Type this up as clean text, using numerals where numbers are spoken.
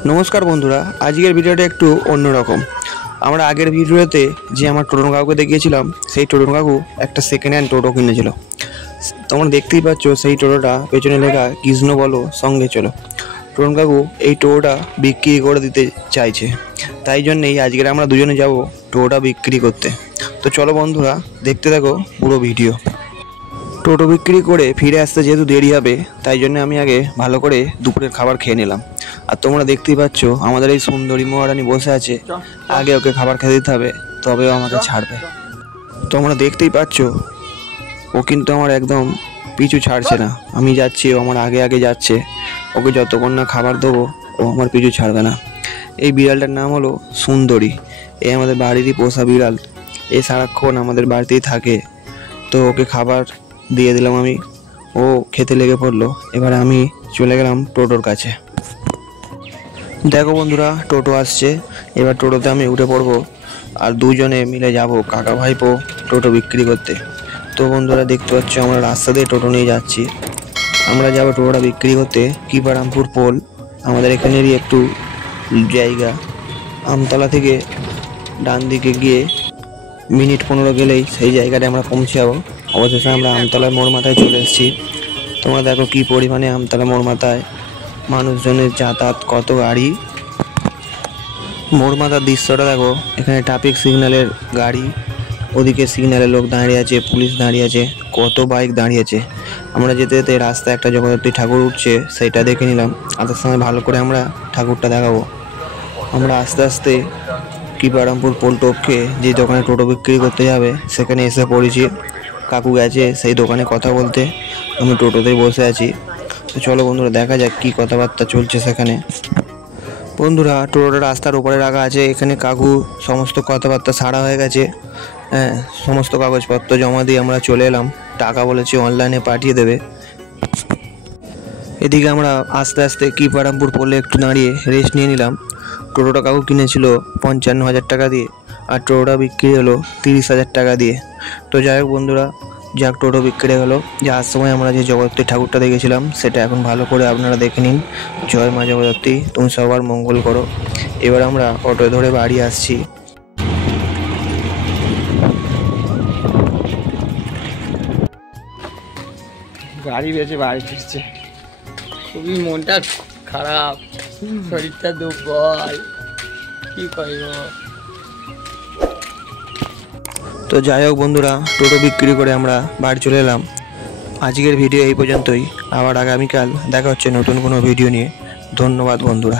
नमस्कार बंधुरा आजकेर भिडियोटा एकटू अन्यरकम। आमरा आगेर भिडियोते जे आमार টোটন কাকুকে দেখিয়েছিলাম সেই টোটন কাকু একটা সেকেন্ড হ্যান্ড টোটো কিনেছিল। তোমরা দেখতেই পাচ্ছ সেই টোটোটা পেছনে লেখা কৃষ্ণ বলো সঙ্গে চলো। টোটন কাকু এই টোটোটা বিক্রি করে দিতে চাইছে, তাই জন্যই আজকের আমরা দুজনে যাব টোটোটা বিক্রি করতে। তো চলো বন্ধুরা দেখতে থাকো পুরো ভিডিও। টোটো বিক্রি করে ফিরে আসতে যেহেতু দেরি হবে তাই জন্য আমি আগে ভালো করে দুপুরের খাবার খেয়ে নিলাম। আর তোমরা দেখতেই পাচ্ছ আমাদের এই সুন্দরী মহারানী বসে আছে, আগে ওকে খাবার খেতে দিতে হবে তবেও আমাকে ছাড়বে। তোমরা দেখতেই পাচ্ছ ও কিন্তু আমার একদম পিছু ছাড়ছে না, আমি যাচ্ছি ও আমার আগে আগে যাচ্ছে। ওকে যতক্ষণ না খাবার দেবো ও আমার পিছু ছাড়বে না। এই বিড়ালটার নাম হলো সুন্দরী, এ আমাদের বাড়িরই পোষা বিড়াল, এ সারাক্ষণ আমাদের বাড়িতেই থাকে। তো ওকে খাবার দিয়ে দিলাম আমি, ও খেতে লেগে পড়লো। এবারে আমি চলে গেলাম টোটোর কাছে। দেখো বন্ধুরা টোটো আসছে, এবার টোটোতে আমি উঠে পড়বো আর দুজনে মিলে যাব কাকা ভাইপো টোটো বিক্রি করতে। তো বন্ধুরা দেখতে পাচ্ছ আমরা রাস্তা দিয়ে টোটো নিয়ে যাচ্ছি, আমরা যাব টোটোটা বিক্রি করতে কিপারামপুর পোল। আমাদের এখানেরই একটু জায়গা, আমতলা থেকে ডান দিকে গিয়ে মিনিট 15 গেলেই সেই জায়গাটা আমরা পৌঁছে যাবো। অবশেষে আমরা আমতলার মোড় মাথায় চলে এসেছি। তোমরা দেখো কি পরিমাণে আমতলা মোড় মাথায় মানুষজনের যাতায়াত, কত গাড়ি। মোড় মাথার দৃশ্যটা দেখো, এখানে ট্রাফিক সিগন্যালের গাড়ি, ওদিকে সিগন্যালের লোক দাঁড়িয়ে আছে, পুলিশ দাঁড়িয়ে আছে, কত বাইক দাঁড়িয়ে আছে। আমরা যেতে যেতে রাস্তায় একটা জগদ্ধাত্রী ঠাকুর উঠছে সেইটা দেখে নিলাম, আর তার সঙ্গে ভালো করে আমরা ঠাকুরটা দেখাবো। আমরা আস্তে আস্তে কিপারামপুর পোল টপকে যে দোকানে টোটো বিক্রি করতে যাবে সেখানে এসে পড়েছি। কাকু গেছে সেই দোকানে কথা বলতে, আমি টোটোতেই বসে আছি। তো চলো বন্ধুরা দেখা যাক কী কথাবার্তা চলছে সেখানে। বন্ধুরা টোটোটা রাস্তার উপরে রাখা আছে, এখানে কাকু সমস্ত কথাবার্তা সারা হয়ে গেছে। হ্যাঁ, সমস্ত কাগজপত্র জমা দিয়ে আমরা চলে এলাম, টাকা বলেছি অনলাইনে পাঠিয়ে দেবে। এদিকে আমরা আস্তে আস্তে কিপারামপুর পোলে একটু দাঁড়িয়ে রেস্ট নিয়ে নিলাম। টোটোটা কাকু কিনেছিল 55,000 টাকা দিয়ে, আর টোটোটা বিক্রি হলো 30,000 টাকা দিয়ে। তো যাই হোক বন্ধুরা, যাক টোটো বিক্রি হলো। যাওয়ার সময় আমরা যে জগদ্ধাত্রী ঠাকুরটা দেখেছিলাম সেটা এখন ভালো করে আপনারা দেখে নিন। জয় মা জগদ্ধাত্রী, তুমি সবার মঙ্গল করো। এবার আমরা অটো ধরে বাড়ি আসছি। গাড়ি বেঁচে বাড়ি ফিরছে, খুবই মনটা খারাপ, শরীরটা দুর্বল, কি করব। তো যাই হোক বন্ধুরা, টোটো বিক্রি করে আমরা বাড়ি চলে এলাম। আজকের ভিডিও এই পর্যন্তই, আবার আগামীকাল দেখা হচ্ছে নতুন কোনো ভিডিও নিয়ে। ধন্যবাদ বন্ধুরা।